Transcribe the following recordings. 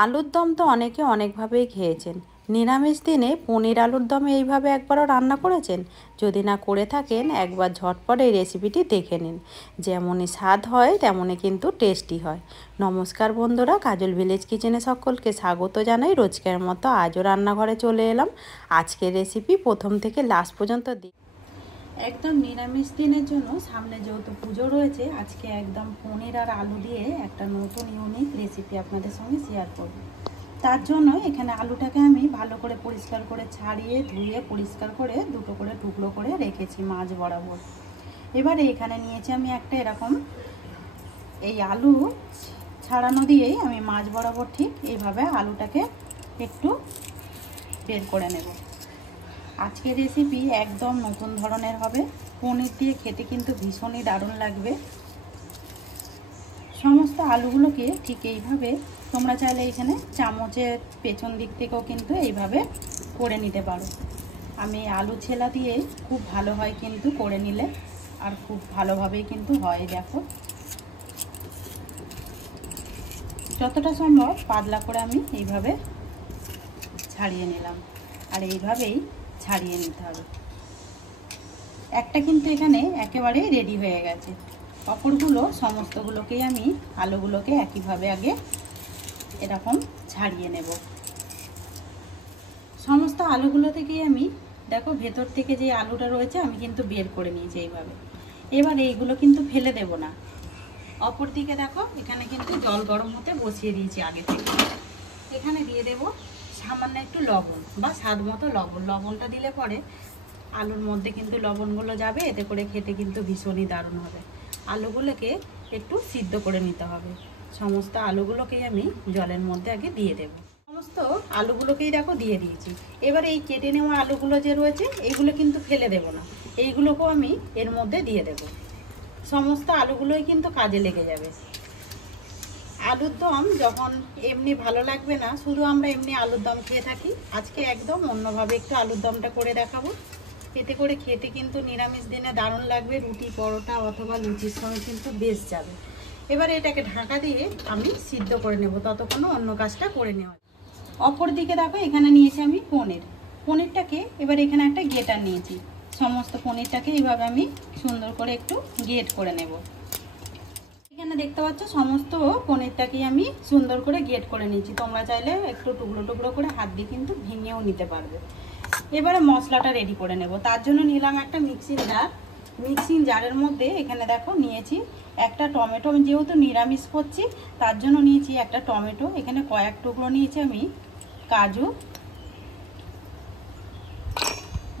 আলুর দম তো অনেকে অনেকভাবেই খেয়েছেন। নিরামিষ দিনে পনির আলুর দম এইভাবে একবারও রান্না করেছেন? যদি না করে থাকেন একবার ঝটপট এই রেসিপিটি দেখে নিন। যেমনই স্বাদ হয় তেমনই কিন্তু টেস্টি হয়। নমস্কার বন্ধুরা, কাজল ভিলেজ কিচেনে সকলকে স্বাগত জানাই। রোজকার মতো আজও রান্নাঘরে চলে এলাম। আজকের রেসিপি প্রথম থেকে লাস্ট পর্যন্ত একদম নিরামিষ দিনের জন্য, সামনে যেহেতু পুজো রয়েছে, আজকে একদম পনির আর আলু দিয়ে একটা নতুন ইউনিক রেসিপি আপনাদের সঙ্গে শেয়ার করব। তার জন্য এখানে আলুটাকে আমি ভালো করে পরিষ্কার করে ছাড়িয়ে ধুয়ে পরিষ্কার করে দুটো করে টুকরো করে রেখেছি মাঝ বরাবর। এবারে এখানে নিয়েছি আমি একটা এরকম, এই আলু ছাড়ানো দিয়েই আমি মাঝ বরাবর ঠিক এইভাবে আলুটাকে একটু বের করে নেব। আজকের রেসিপি একদম নতুন ধরনের হবে। পনির দিয়ে খেতে কিন্তু ভীষণই দারুণ লাগবে। সমস্ত আলুগুলোকে ঠিক এইভাবে তোমরা চাইলে এখানে চামচের পেছন দিক থেকেও কিন্তু এইভাবে করে নিতে পারো। আমি আলু ছেলা দিয়ে খুব ভালো হয় কিন্তু করে নিলে, আর খুব ভালোভাবেই কিন্তু হয়। দেখো যতটা সম্ভব পাতলা করে আমি এইভাবে ছাড়িয়ে নিলাম, আর এইভাবেই ছাড়িয়ে নিতে হবে। একটা কিন্তু এখানে একেবারে রেডি হয়ে গেছে। অপরগুলো সমস্তগুলোকেই আমি আলুগুলোকে একইভাবে আগে এরকম ছাড়িয়ে নেব। সমস্ত আলুগুলো থেকেই আমি দেখো ভেতর থেকে যে আলুটা রয়েছে আমি কিন্তু বের করে নিয়েছি এইভাবে। এবার এইগুলো কিন্তু ফেলে দেব না। অপর দিকে দেখো এখানে কিন্তু জল গরম হতে বসিয়ে দিয়েছি আগে থেকে। এখানে দিয়ে দেব সামান্য একটু লবণ বা স্বাদ মতো লবণ। লবণটা দিলে পরে আলুর মধ্যে কিন্তু লবণগুলো যাবে, এতে করে খেতে কিন্তু ভীষণই দারুণ হবে। আলুগুলোকে একটু সিদ্ধ করে নিতে হবে। সমস্ত আলুগুলোকেই আমি জলের মধ্যে আগে দিয়ে দেব। সমস্ত আলুগুলোকেই দেখো দিয়ে দিয়েছি। এবার এই কেটে নেওয়া আলুগুলো যে রয়েছে এইগুলো কিন্তু ফেলে দেব না, এইগুলোকেও আমি এর মধ্যে দিয়ে দেব। সমস্ত আলুগুলোই কিন্তু কাজে লেগে যাবে। আলুর দম যখন এমনি ভালো লাগবে না, শুধু আমরা এমনি আলুর দম খেয়ে থাকি, আজকে একদম অন্যভাবে একটু আলুর দমটা করে দেখাবো। এতে করে খেতে কিন্তু নিরামিষ দিনে দারুণ লাগবে। রুটি, পরোটা অথবা লুচির সঙ্গে কিন্তু বেশ যাবে। এবারে এটাকে ঢাকা দিয়ে আমি সিদ্ধ করে নেব, ততক্ষণ অন্য কাজটা করে নেওয়া। অপর দিকে দেখো এখানে নিয়েছি আমি পনিরটাকে এবার এখানে একটা গ্রেটার নিয়েছি। সমস্ত পনিরটাকে এইভাবে আমি সুন্দর করে একটু গ্রেট করে নেব। এখানে দেখতে পাচ্ছ সমস্ত পনিরটাকে আমি সুন্দর করে গ্রেট করে নিয়েছি। তোমরা চাইলে একটু টুকরো টুকরো করে হাত দিয়ে কিন্তু ভেঙেও নিতে পারবে। এবারে মশলাটা রেডি করে নেব। তার জন্য নিলাম একটা মিক্সিং জার। মিক্সিং জারের মধ্যে এখানে দেখো নিয়েছি একটা টমেটো। যেহেতু নিরামিষ করছি তার জন্য নিয়েছি একটা টমেটো। এখানে কয়েক টুকরো নিয়েছি আমি কাজু,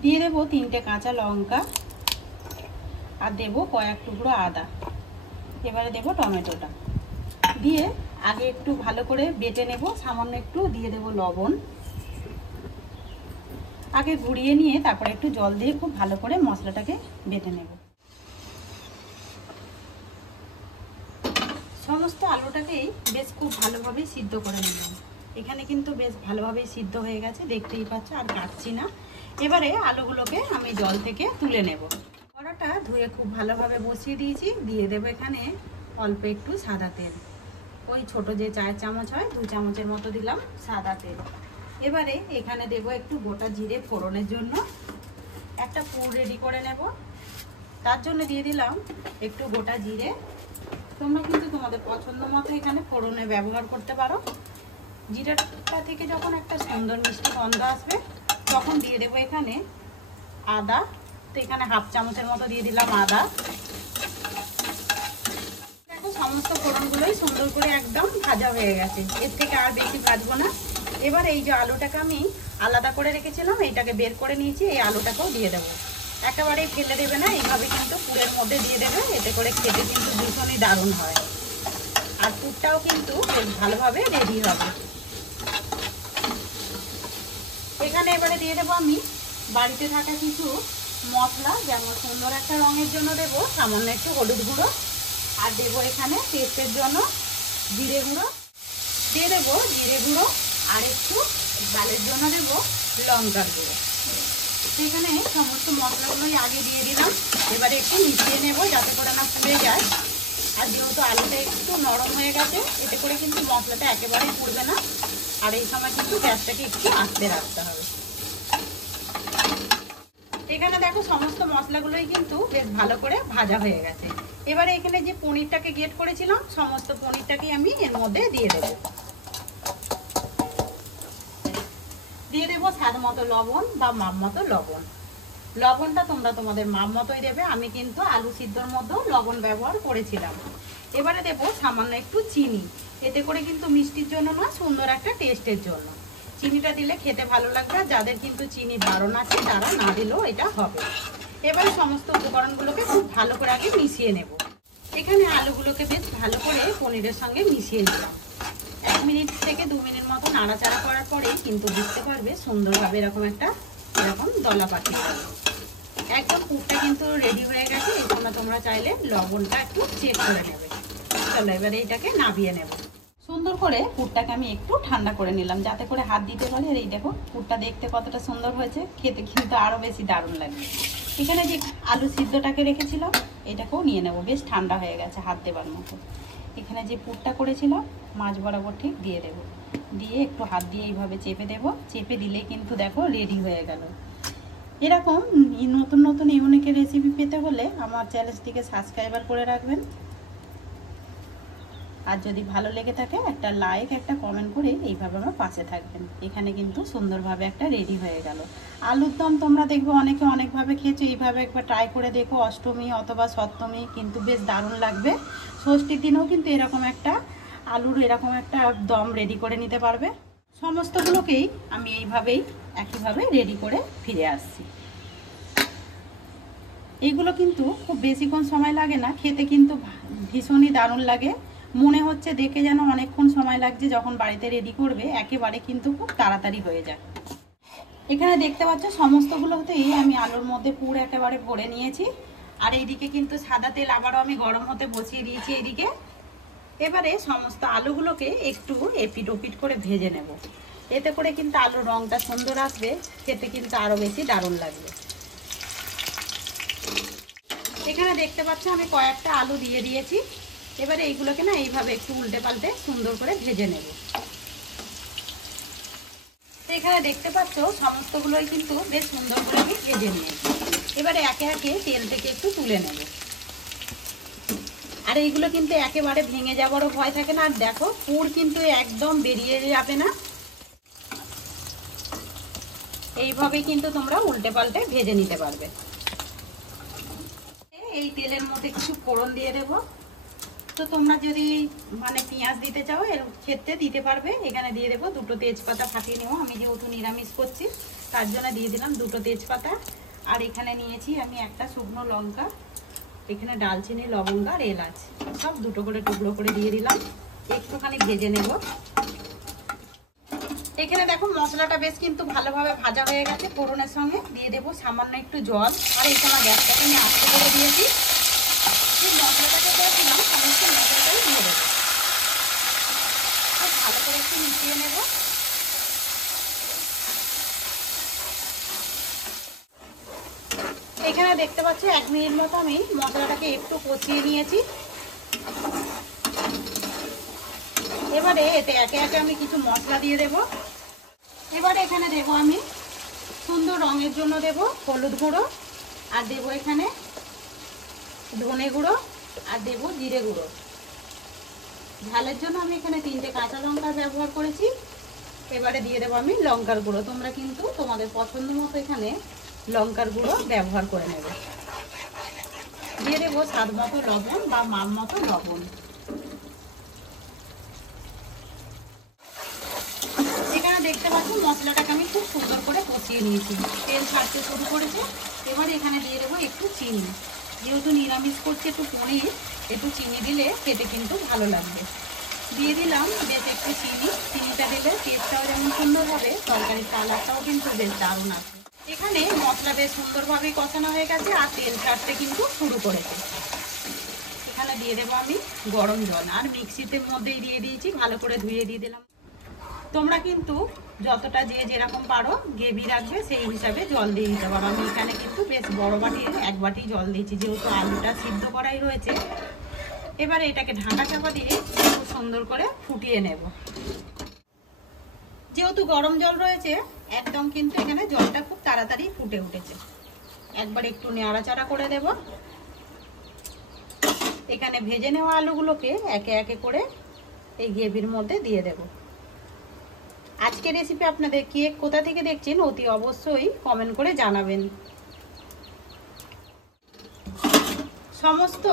দিয়ে দেবো 3টে কাঁচা লঙ্কা, আর দেবো কয়েক টুকরো আদা। এবারে দেবো টমেটোটা দিয়ে আগে একটু ভালো করে বেটে নেব। সামান্য একটু দিয়ে দেবো লবণ। আগে গুঁড়িয়ে নিয়ে তারপরে একটু জল দিয়ে খুব ভালো করে মশলাটাকে বেটে নেব। সমস্ত আলুটাকেই বেশ খুব ভালোভাবে সিদ্ধ করে নিলাম। এখানে কিন্তু বেশ ভালোভাবেই সিদ্ধ হয়ে গেছে, দেখতেই পাচ্ছ, আর কাটছি না। এবারে আলুগুলোকে আমি জল থেকে তুলে নেব। কড়াটা ধুয়ে খুব ভালোভাবে বসিয়ে দিয়েছি। দিয়ে দেবো এখানে অল্প একটু সাদা তেল। ওই ছোট যে 4 চামচ হয় 2 চামচের মতো দিলাম সাদা তেল। এবারে এখানে দেবো একটু গোটা জিরে ফোড়নের জন্য। একটা পুর রেডি করে নেব, তার জন্য দিয়ে দিলাম একটু গোটা জিরে। তোমরা কিন্তু তোমাদের পছন্দ মতো এখানে ফোড়নে ব্যবহার করতে পারো। জিরাটা থেকে যখন একটা সুন্দর মিষ্টি গন্ধ আসবে তখন দিয়ে দেবো এখানে আদা। তো এখানে 1/2 চামচের মতো দিয়ে দিলাম আদা। দেখো সমস্ত ফোড়নগুলোই সুন্দর করে একদম ভাজা হয়ে গেছে, এর থেকে আর বেশি ভাজবো না। এবার এই যে আলুটাকে আমি আলাদা করে রেখেছিলাম এইটাকে বের করে নিয়েছি, এই আলুটাকেও দিয়ে দেবো। একেবারেই ফেলে দেবে না, এইভাবে কিন্তু পুরের মধ্যে দিয়ে দেবে। এতে করে খেতে কিন্তু ভীষণই দারুণ হয়, আর পুরটাও কিন্তু বেশ ভালোভাবে রেডি হবে। এখানে এবারে দিয়ে দেবো আমি বাড়িতে থাকা কিছু মশলা, যেমন সুন্দর একটা রঙের জন্য দেবো সামান্য একটু হলুদ গুঁড়ো, আর দেবো এখানে টেস্টের জন্য জিরে গুঁড়ো। দিয়ে দেবো জিরে গুঁড়ো, আর একটু ঝালের জন্য দেবো লঙ্কার গুঁড়ো। সেখানে সমস্ত মশলাগুলোই আগে দিয়ে দিলাম। এবারে একটু মিশিয়ে নেব যাতে করে না পুড়ে যায়। আর যেহেতু আলুটা একটু নরম হয়ে গেছে, এতে করে কিন্তু মশলাটা একেবারেই পুড়বে না। আর এই সময় কিন্তু গ্যাসটাকে একটু আস্তে রাখতে হবে। এখানে দেখো সমস্ত মশলাগুলোই কিন্তু বেশ ভালো করে ভাজা হয়ে গেছে। এবারে এখানে যে পনিরটাকে গ্রেট করেছিলাম সমস্ত পনিরটাকে আমি এর মধ্যে দিয়ে দেব। দিয়ে দেবো স্বাদ মতো লবণ বা মাপ মতো লবণ। লবণটা তোমরা তোমাদের মাপ মতোই দেবে। আমি কিন্তু আলু সিদ্ধর মধ্যেও লবণ ব্যবহার করেছিলাম। এবারে দেবো সামান্য একটু চিনি, এতে করে কিন্তু মিষ্টির জন্য না, সুন্দর একটা টেস্টের জন্য। চিনিটা দিলে খেতে ভালো লাগবে। আর যাদের কিন্তু চিনি বারণ আছে তারা না দিলেও এটা হবে। এবারে সমস্ত উপকরণগুলোকে খুব ভালো করে আগে মিশিয়ে নেব। এখানে আলুগুলোকে বেশ ভালো করে পনিরের সঙ্গে মিশিয়ে নিলাম। 1 মিনিট থেকে 2 মিনিট মতো নাড়াচাড়া করার পরেই কিন্তু বুঝতে পারবে সুন্দরভাবে এরকম দলা পাঠিয়ে যাবে। একদম পুরটা কিন্তু রেডি হয়ে গেছে। এই সময় তোমরা চাইলে লবণটা একটু চেক করে নেবে। চলো এবারে এটাকে নামিয়ে নেব। সুন্দর করে পুরটাকে আমি একটু ঠান্ডা করে নিলাম, যাতে করে হাত দিতে পারি। আর এই দেখো পুরটা দেখতে কতটা সুন্দর হয়েছে, খেতে কিন্তু আরো বেশি দারুণ লাগবে। এখানে যে আলু সিদ্ধটাকে রেখেছিলাম এটাকেও নিয়ে নেব, বেশ ঠান্ডা হয়ে গেছে হাত দেবার মতো। এখানে যে পুরটা করেছিলাম মাছ বরাবর ঠিক দিয়ে দেব। দিয়ে একটু হাত দিয়ে এইভাবে চেপে দেব। চেপে দিলে কিন্তু দেখো রেডি হয়ে গেল। এরকম নতুন নতুন ইউনিক রেসিপি পেতে হলে আমার চ্যানেলটিকে সাবস্ক্রাইবার করে রাখবেন। আর যদি ভালো লেগে থাকে একটা লাইক একটা কমেন্ট করে এইভাবে আমার পাশে থাকবেন। এখানে কিন্তু সুন্দরভাবে একটা রেডি হয়ে গেল আলুর দম। তোমরা দেখবে অনেকে অনেকভাবে খেয়েছো, এইভাবে একবার ট্রাই করে দেখো। অষ্টমী অথবা সপ্তমী কিন্তু বেশ দারুণ লাগবে। ষষ্ঠীর দিনেও কিন্তু এরকম একটা আলুর এরকম একটা দম রেডি করে নিতে পারবে। সমস্তগুলোকেই আমি এইভাবেই একইভাবে রেডি করে ফিরে আসছি। এইগুলো কিন্তু খুব বেশিক্ষণ সময় লাগে না, খেতে কিন্তু ভীষণই দারুণ লাগে। মনে হচ্ছে দেখে যেন অনেকক্ষণ সময় লাগছে, যখন বাড়িতে রেডি করবে একেবারে কিন্তু খুব তাড়াতাড়ি হয়ে যায়। এখানে দেখতে পাচ্ছ সমস্তগুলোতেই আমি আলুর মধ্যে পুর একেবারে ভরে নিয়েছি। আর এইদিকে কিন্তু সাদা তেল আবারও আমি গরম হতে বসিয়ে দিয়েছি এইদিকে। এবারে সমস্ত আলুগুলোকে একটু এপিট ওপিট করে ভেজে নেব। এতে করে কিন্তু আলুর রঙটা সুন্দর আসবে, খেতে কিন্তু আরও বেশি দারুণ লাগবে। এখানে দেখতে পাচ্ছ আমি কয়েকটা আলু দিয়ে দিয়েছি। এবারে এইগুলোকে না এইভাবে একটু উল্টে পাল্টে সুন্দর করে ভেজে নেব। এখানে দেখতে পাচ্ছ সমস্তগুলোই কিন্তু বেশ সুন্দর করে আমি ভেজে নিয়েছি। এবারে একে একে তেল থেকে একটু তুলে নেব। আর এইগুলো কিন্তু একেবারে ভেঙে যাওয়ারও ভয় থাকে না। আর দেখো পুর কিন্তু একদম বেরিয়ে যাবে না। এইভাবেই কিন্তু তোমরা উল্টে পাল্টে ভেজে নিতে পারবে। এই তেলের মধ্যে কিছু ফোড়ন দিয়ে দেবো। তো তোমরা যদি পেঁয়াজ দিতে চাও এর ক্ষেত্রে দিতে পারবে। এখানে দিয়ে দেবো 2টো তেজপাতা ফাটিয়ে নেবো। আমি যেহেতু নিরামিষ করছি তার জন্য দিয়ে দিলাম 2টো তেজপাতা। আর এখানে নিয়েছি আমি একটা শুকনো লঙ্কা, এখানে দারচিনি লবঙ্গ আর এলাচ সব 2টো করে টুকরো করে দিয়ে দিলাম। একটুখানি ভেজে নেব। এখানে দেখো মশলাটা বেশ কিন্তু ভালোভাবে ভাজা হয়ে গেছে। ফোড়নের সঙ্গে দিয়ে দেবো সামান্য একটু জল। আর এই সময় গ্যাসটাকে আমি আস্তে করে দিয়েছি। মশলাটাকে করেছিলাম সমস্ত মশলাটাই দিয়ে দেবো। ভালো করে একটু মিশিয়ে নেব। এখানে দেখতে পাচ্ছি 1 মিনিট মতো আমি মশলাটাকে একটু কষিয়ে নিয়েছি। এবারে এতে একে একে আমি কিছু মশলা দিয়ে দেব। এবারে এখানে দেব আমি সুন্দর রঙের জন্য দেব হলুদ গুঁড়ো, আর দেব এখানে ধনে গুঁড়ো, আর দেব জিরে গুঁড়ো। ঝালের জন্য আমি এখানে 3টে কাঁচা লঙ্কা ব্যবহার করেছি। এবারে দিয়ে দেবো আমি লঙ্কার গুঁড়ো। তোমরা কিন্তু তোমাদের পছন্দ মতো এখানে লঙ্কার গুঁড়ো ব্যবহার করে নেবে। দিয়ে দেবো স্বাদ মতো লবণ বা মাপ মতো লবণ। এখানে দেখতে পাচ্ছ মশলাটাকে আমি খুব সুন্দর করে কষিয়ে নিয়েছি, তেল ছাড়তে শুরু করেছে। এবারে এখানে দিয়ে দেবো একটু চিনি। যেহেতু নিরামিষ করছি একটু পনির, একটু চিনি দিলে খেতে কিন্তু ভালো লাগবে। দিয়ে দিলাম বেশ একটু চিনি। চিনিটা দিলে টেস্টটাও যেমন সুন্দর হবে, তরকারির কালারটাও কিন্তু বেশ দারুণ আছে। এখানে মশলা বেশ সুন্দরভাবেই কষানো হয়ে গেছে আর তেল ছাড়তে কিন্তু শুরু করেছে। এখানে দিয়ে দেবো আমি গরম জল। আর মিক্সিতে মধ্যেই দিয়ে দিয়েছি, ভালো করে ধুয়ে দিয়ে দিলাম। তোমরা কিন্তু যতটা যে যেরকম পারো গ্রেভি রাখবে সেই হিসাবে জল দিয়ে দিতে পারো। আমি এখানে কিন্তু বেশ বড় বাটির 1 বাটি জল দিয়েছি, যেহেতু আলুটা সিদ্ধ করাই রয়েছে। এবারে এটাকে ঢাকা চাপা দিয়ে খুব সুন্দর করে ফুটিয়ে নেব। যেহেতু গরম জল রয়েছে একদম কিন্তু এখানে জলটা খুব তাড়াতাড়ি ফুটে উঠেছে। একবার একটু নাড়াচাড়া করে দেব। এখানে ভেজে নেওয়া আলুগুলোকে একে একে করে এই গ্রেভির মধ্যে দিয়ে দেব। আজকের রেসিপি আপনাদের কে কোথা থেকে দেখছেন অতি অবশ্যই কমেন্ট করে জানাবেন। সমস্ত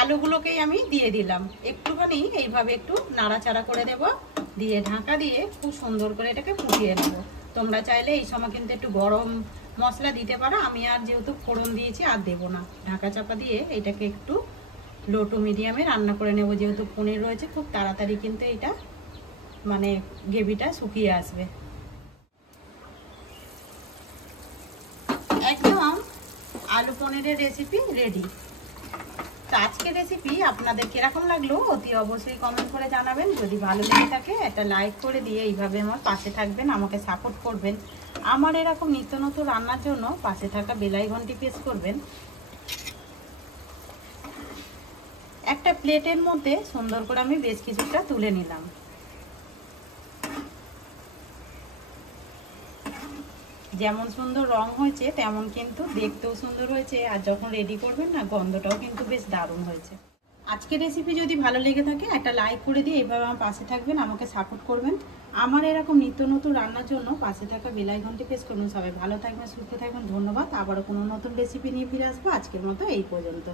আলুগুলোকেই আমি দিয়ে দিলাম। একটুখানি এইভাবে একটু নাড়াচাড়া করে দেব, দিয়ে ঢাকা দিয়ে খুব সুন্দর করে এটাকে ফুটিয়ে নেব। তোমরা চাইলে এই সময় কিন্তু একটু গরম মশলা দিতে পারো, আমি আর যেহেতু ফোড়ন দিয়েছি আর দেবো না। ঢাকা চাপা দিয়ে এটাকে একটু লো টু মিডিয়ামে রান্না করে নেব। যেহেতু পনির রয়েছে খুব তাড়াতাড়ি কিন্তু এটা মানে গ্রেভিটা শুকিয়ে আসবে। একদম আলু পনিরের রেসিপি রেডি। তো আজকের রেসিপি আপনাদের কিরকম লাগলো অতি অবশ্যই কমেন্ট করে জানাবেন। যদি ভালো লেগে থাকে একটা লাইক করে দিয়ে এইভাবে আমার পাশে থাকবেন, আমাকে সাপোর্ট করবেন। আমার এরকম নিত্য নতুন রান্নার জন্য পাশে থাকা বেল আইকনটি প্রেস করবেন। একটা প্লেটের মধ্যে সুন্দর করে আমি বেশ কিছুটা তুলে নিলাম। যেমন সুন্দর রং হয়েছে তেমন কিন্তু দেখতেও সুন্দর হয়েছে, আর যখন রেডি করবেন না গন্ধটাও কিন্তু বেশ দারুণ হয়েছে। আজকের রেসিপি যদি ভালো লেগে থাকে একটা লাইক করে দিয়ে এইভাবে আমার পাশে থাকবেন, আমাকে সাপোর্ট করবেন। আমার এরকম নিত্য নতুন রান্নার জন্য পাশে থাকা বেল আইকনটি প্রেস করবেন। সবাই ভালো থাকবেন, সুস্থ থাকবেন। ধন্যবাদ। আবারও কোনো নতুন রেসিপি নিয়ে ফিরে আসবো। আজকের মতো এই পর্যন্ত।